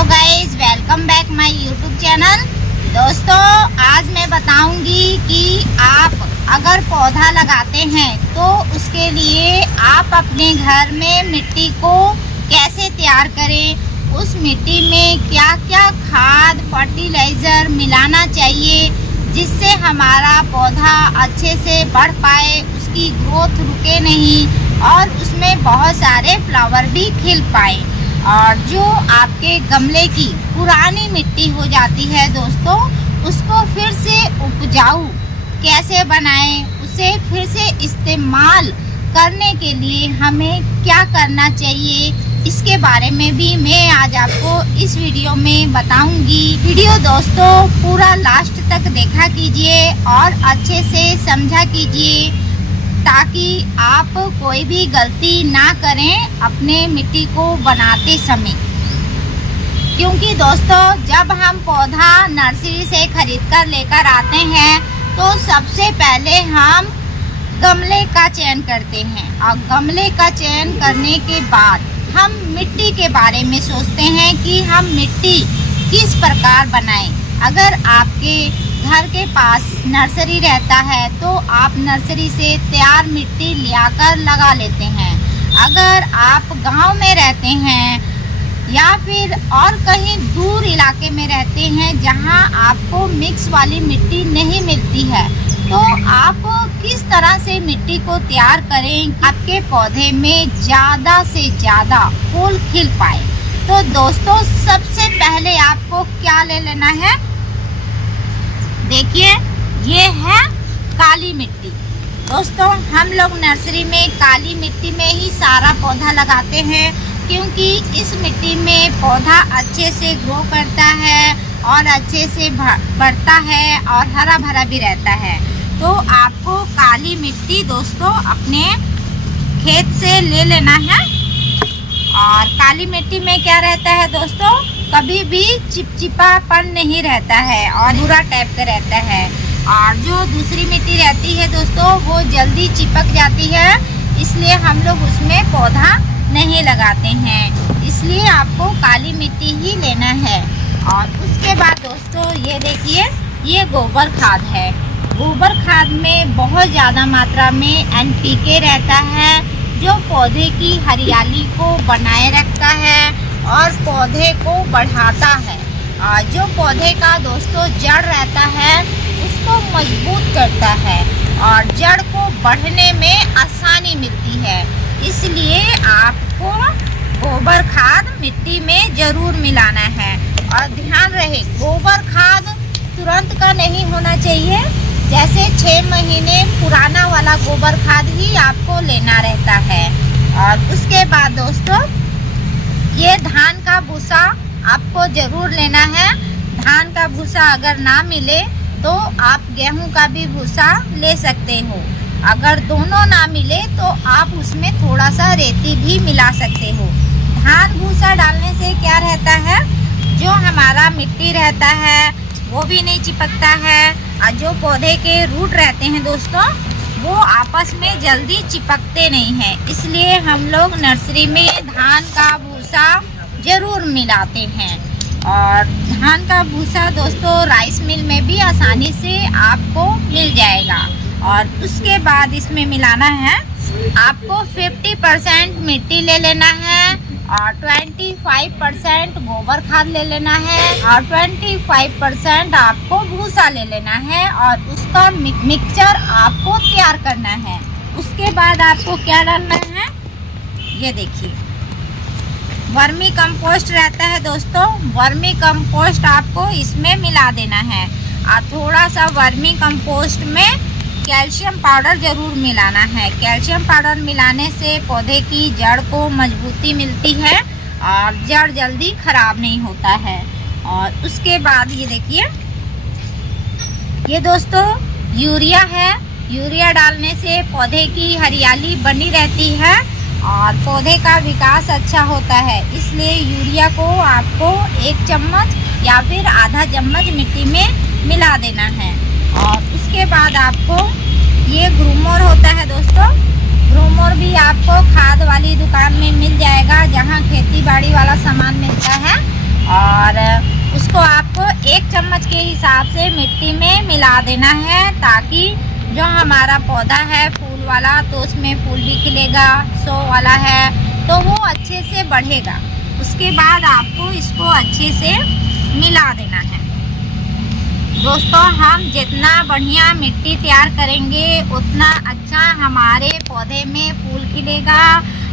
Hello guys, welcome back my YouTube channel. दोस्तों, आज मैं बताऊंगी कि आप अगर पौधा लगाते हैं तो उसके लिए आप अपने घर में मिट्टी को कैसे तैयार करें, उस मिट्टी में क्या क्या खाद फर्टिलाइज़र मिलाना चाहिए जिससे हमारा पौधा अच्छे से बढ़ पाए, उसकी ग्रोथ रुके नहीं और उसमें बहुत सारे फ्लावर भी खिल पाए। और जो आपके गमले की पुरानी मिट्टी हो जाती है दोस्तों, उसको फिर से उपजाऊ कैसे बनाएं, उसे फिर से इस्तेमाल करने के लिए हमें क्या करना चाहिए, इसके बारे में भी मैं आज आपको इस वीडियो में बताऊंगी। वीडियो दोस्तों पूरा लास्ट तक देखा कीजिए और अच्छे से समझा कीजिए ताकि आप कोई भी गलती ना करें अपने मिट्टी को बनाते समय। क्योंकि दोस्तों जब हम पौधा नर्सरी से खरीद कर लेकर आते हैं तो सबसे पहले हम गमले का चयन करते हैं और गमले का चयन करने के बाद हम मिट्टी के बारे में सोचते हैं कि हम मिट्टी किस प्रकार बनाएं। अगर आपके घर के पास नर्सरी रहता है तो आप नर्सरी से तैयार मिट्टी लाकर लगा लेते हैं। अगर आप गांव में रहते हैं या फिर और कहीं दूर इलाके में रहते हैं जहां आपको मिक्स वाली मिट्टी नहीं मिलती है, तो आप किस तरह से मिट्टी को तैयार करें आपके पौधे में ज़्यादा से ज़्यादा फूल खिल पाए। तो दोस्तों सबसे पहले आपको क्या ले लेना है, देखिए ये है काली मिट्टी। दोस्तों हम लोग नर्सरी में काली मिट्टी में ही सारा पौधा लगाते हैं क्योंकि इस मिट्टी में पौधा अच्छे से ग्रो करता है और अच्छे से बढ़ता है और हरा भरा भी रहता है। तो आपको काली मिट्टी दोस्तों अपने खेत से ले लेना है। और काली मिट्टी में क्या रहता है दोस्तों, कभी भी चिपचिपापन नहीं रहता है और भूरा टाइप का रहता है। और जो दूसरी मिट्टी रहती है दोस्तों वो जल्दी चिपक जाती है, इसलिए हम लोग उसमें पौधा नहीं लगाते हैं। इसलिए आपको काली मिट्टी ही लेना है। और उसके बाद दोस्तों ये देखिए, ये गोबर खाद है। गोबर खाद में बहुत ज़्यादा मात्रा में NPK रहता है जो पौधे की हरियाली को बनाए रखता है और पौधे को बढ़ाता है। और जो पौधे का दोस्तों जड़ रहता है उसको मजबूत करता है और जड़ को बढ़ने में आसानी मिलती है। इसलिए आपको गोबर खाद मिट्टी में ज़रूर मिलाना है। और ध्यान रहे गोबर खाद तुरंत का नहीं होना चाहिए, जैसे 6 महीने पुराना वाला गोबर खाद ही आपको लेना रहता है। और उसके बाद दोस्तों ये धान का भूसा आपको ज़रूर लेना है। धान का भूसा अगर ना मिले तो आप गेहूं का भी भूसा ले सकते हो। अगर दोनों ना मिले तो आप उसमें थोड़ा सा रेती भी मिला सकते हो। धान भूसा डालने से क्या रहता है, जो हमारा मिट्टी रहता है वो भी नहीं चिपकता है और जो पौधे के रूट रहते हैं दोस्तों वो आपस में जल्दी चिपकते नहीं हैं। इसलिए हम लोग नर्सरी में धान का भूसा ज़रूर मिलाते हैं। और धान का भूसा दोस्तों राइस मिल में भी आसानी से आपको मिल जाएगा। और उसके बाद इसमें मिलाना है, आपको 50% मिट्टी ले लेना है और 25% गोबर खाद ले लेना है और 25% आपको भूसा ले लेना है और उसका मिक्सचर आपको तैयार करना है। उसके बाद आपको क्या डालना है, ये देखिए वर्मी कंपोस्ट रहता है दोस्तों। वर्मी कंपोस्ट आपको इसमें मिला देना है और थोड़ा सा वर्मी कंपोस्ट में कैल्शियम पाउडर ज़रूर मिलाना है। कैल्शियम पाउडर मिलाने से पौधे की जड़ को मजबूती मिलती है और जड़ जल्दी खराब नहीं होता है। और उसके बाद ये देखिए, ये दोस्तों यूरिया है। यूरिया डालने से पौधे की हरियाली बनी रहती है और पौधे का विकास अच्छा होता है। इसलिए यूरिया को आपको 1 चम्मच या फिर आधा चम्मच मिट्टी में मिला देना है। और उसके बाद आपको ये ग्रूमर होता है दोस्तों, ग्रूमर भी आपको खाद वाली दुकान में मिल जाएगा जहां खेती बाड़ी वाला सामान मिलता है। और चम्मच के हिसाब से मिट्टी में मिला देना है, ताकि जो हमारा पौधा है फूल वाला, तो उसमें फूल भी खिलेगा, शो वाला है तो वो अच्छे से बढ़ेगा। उसके बाद आपको इसको अच्छे से मिला देना है। दोस्तों, हम जितना बढ़िया मिट्टी तैयार करेंगे उतना अच्छा हमारे पौधे में फूल खिलेगा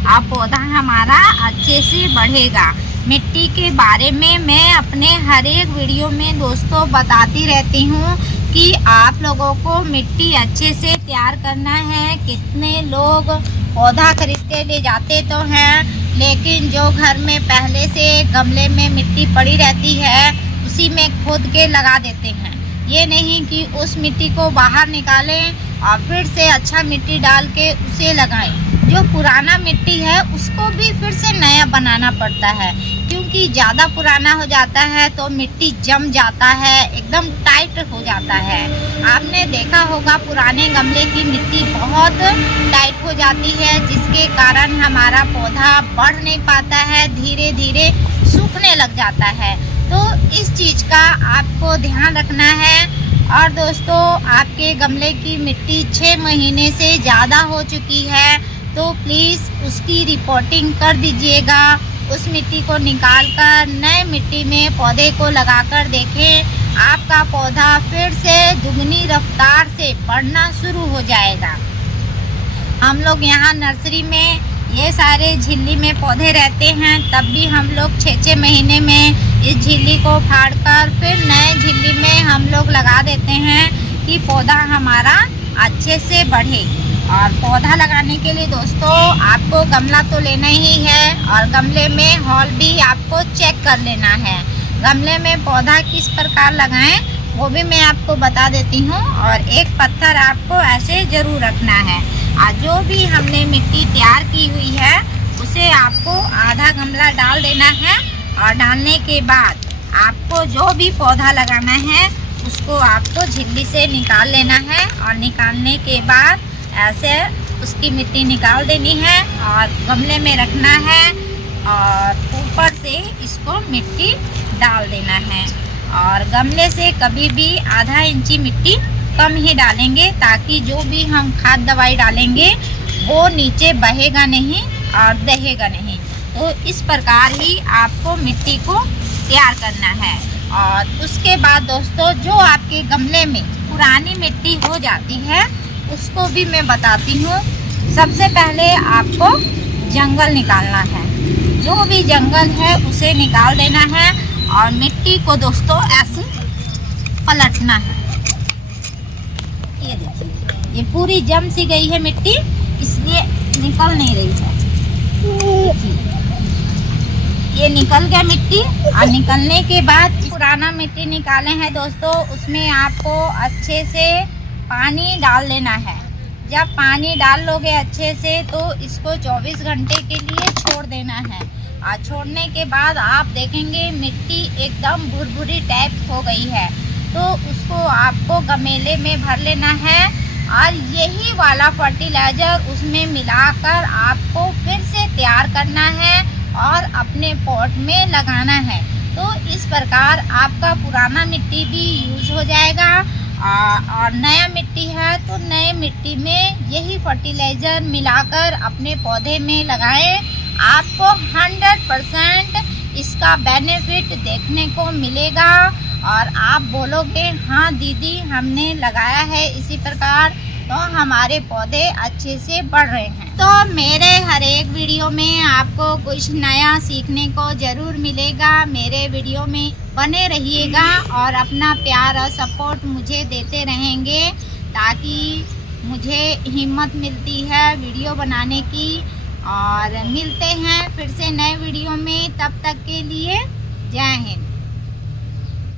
और पौधा हमारा अच्छे से बढ़ेगा। मिट्टी के बारे में मैं अपने हर एक वीडियो में दोस्तों बताती रहती हूँ कि आप लोगों को मिट्टी अच्छे से तैयार करना है। कितने लोग पौधा खरीद के ले जाते तो हैं, लेकिन जो घर में पहले से गमले में मिट्टी पड़ी रहती है उसी में खोद के लगा देते हैं। ये नहीं कि उस मिट्टी को बाहर निकालें और फिर से अच्छा मिट्टी डाल के उसे लगाएं। जो पुराना मिट्टी है उसको भी फिर से नया बनाना पड़ता है, क्योंकि ज़्यादा पुराना हो जाता है तो मिट्टी जम जाता है, एकदम टाइट हो जाता है। आपने देखा होगा पुराने गमले की मिट्टी बहुत टाइट हो जाती है, जिसके कारण हमारा पौधा बढ़ नहीं पाता है, धीरे धीरे सूखने लग जाता है। तो इस चीज़ का आपको ध्यान रखना है। और दोस्तों, आपके गमले की मिट्टी 6 महीने से ज़्यादा हो चुकी है तो प्लीज़ उसकी रिपोर्टिंग कर दीजिएगा। उस मिट्टी को निकाल कर नए मिट्टी में पौधे को लगाकर देखें, आपका पौधा फिर से दुगनी रफ्तार से बढ़ना शुरू हो जाएगा। हम लोग यहाँ नर्सरी में ये सारे झिल्ली में पौधे रहते हैं, तब भी हम लोग 6-6 महीने में इस झिल्ली को फाड़कर फिर नए झिल्ली में हम लोग लगा देते हैं कि पौधा हमारा अच्छे से बढ़े। और पौधा लगाने के लिए दोस्तों आपको गमला तो लेना ही है और गमले में हॉल भी आपको चेक कर लेना है। गमले में पौधा किस प्रकार लगाएं वो भी मैं आपको बता देती हूँ। और एक पत्थर आपको ऐसे ज़रूर रखना है। और जो भी हमने मिट्टी तैयार की हुई है उसे आपको आधा गमला डाल देना है। और डालने के बाद आपको जो भी पौधा लगाना है उसको आपको झिल्ली से निकाल लेना है। और निकालने के बाद ऐसे उसकी मिट्टी निकाल देनी है और गमले में रखना है और ऊपर से इसको मिट्टी डाल देना है। और गमले से कभी भी आधा इंची मिट्टी कम ही डालेंगे, ताकि जो भी हम खाद दवाई डालेंगे वो नीचे बहेगा नहीं और दहेगा नहीं। तो इस प्रकार ही आपको मिट्टी को तैयार करना है। और उसके बाद दोस्तों, जो आपके गमले में पुरानी मिट्टी हो जाती है उसको भी मैं बताती हूँ। सबसे पहले आपको जंगल निकालना है, जो भी जंगल है उसे निकाल देना है और मिट्टी को दोस्तों ऐसे पलटना है। ये देखिए, ये पूरी जम सी गई है मिट्टी, इसलिए निकल नहीं रही है। ये निकल गया मिट्टी। और निकलने के बाद पुराना मिट्टी निकाले हैं दोस्तों, उसमें आपको अच्छे से पानी डाल लेना है। जब पानी डाल लोगे अच्छे से तो इसको 24 घंटे के लिए छोड़ देना है। और छोड़ने के बाद आप देखेंगे मिट्टी एकदम भुरभुरी टाइप हो गई है, तो उसको आपको गमले में भर लेना है और यही वाला फर्टिलाइज़र उसमें मिलाकर आपको फिर से तैयार करना है और अपने पॉट में लगाना है। तो इस प्रकार आपका पुराना मिट्टी भी यूज़ हो जाएगा और नया मिट्टी है तो नए मिट्टी में यही फर्टिलाइज़र मिलाकर अपने पौधे में लगाएं। आपको 100% इसका बेनिफिट देखने को मिलेगा और आप बोलोगे हाँ दीदी हमने लगाया है इसी प्रकार, तो हमारे पौधे अच्छे से बढ़ रहे हैं। तो मेरे हर एक वीडियो में आपको कुछ नया सीखने को ज़रूर मिलेगा। मेरे वीडियो में बने रहिएगा और अपना प्यार और सपोर्ट मुझे देते रहेंगे, ताकि मुझे हिम्मत मिलती है वीडियो बनाने की। और मिलते हैं फिर से नए वीडियो में, तब तक के लिए जय हिंद।